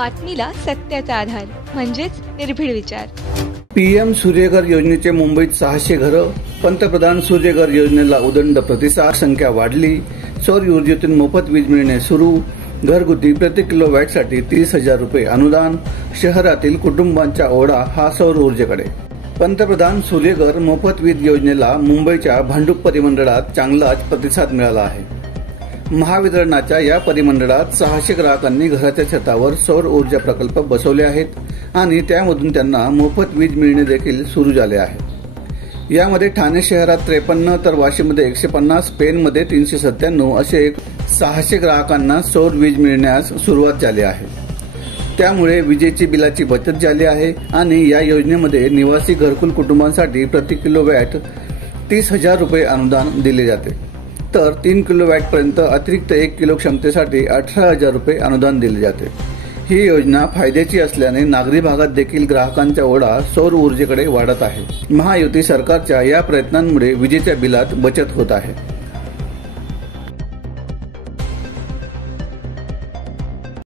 बातमीला सत्याचा आधार म्हणजेच निर्भीड विचार. पीएम सूर्यघर योजनेचे मुंबईत 600 घरं. पंतप्रधान सूर्यघर योजनेला उदंड प्रतिसाद. संख्या वाढली. सौर ऊर्जेतून मोफत वीज मिळणे सुरू. घरगुती प्रति किलोवॅटसाठी 30,000 रुपये अनुदान. शहरातील कुटुंबांचा ओढा हा सौर ऊर्जेकडे. पंतप्रधान सूर्यघर मोफत वीज योजनेला मुंबईच्या भांडूप परिमंडळात चांगलाच प्रतिसाद मिळाला आहे. महावितरणाच्या या परिमंडळात 600 ग्राहकांनी घराच्या छतावर सौर ऊर्जा प्रकल्प बसवले आहेत आणि त्यामधून त्यांना मोफत वीज मिळणे देखील सुरू झाले आहे. यामध्ये ठाणे शहरात 53 तर वाशीमध्ये 150, पेणमध्ये 397 असे 600 ग्राहकांना सौर वीज मिळण्यास सुरुवात झाली आहे. त्यामुळे विजेची बिलाची बचत झाली आहे आणि या योजनेमध्ये निवासी घरकुल कुटुंबांसाठी प्रति किलोवॅट 30,000 रुपये अनुदान दिले जाते. तर 3 किलोवॅट पर्यंत अतिरिक्त 1 किलो क्षमतेसाठी 18,000 रुपये अनुदान दिले जाते. ही योजना फायद्याची असल्याने नागरी भागात देखील ग्राहकांचा ओढा सौर ऊर्जेकडे वाढत आहे. महायुती सरकारच्या या प्रयत्नांमुळे विजेच्या बिलात बचत होत आहे.